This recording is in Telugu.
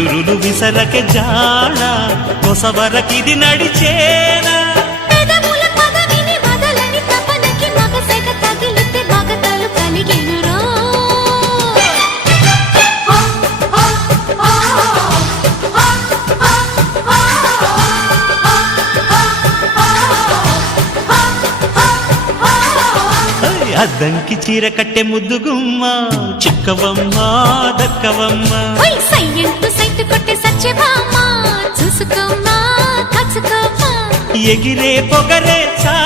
విసురులు విసరకే జాడ కొసవరకిది నడిచేనా అద్దంకి చీర కట్టె ముద్దుగుమ్మ చిక్కవమ్మ దక్కవమ్మ సైట్ కొట్టే సత్యభామ చూసుకోమ్మా కాచుకోమ్మా ఎగిరే పొగరే చా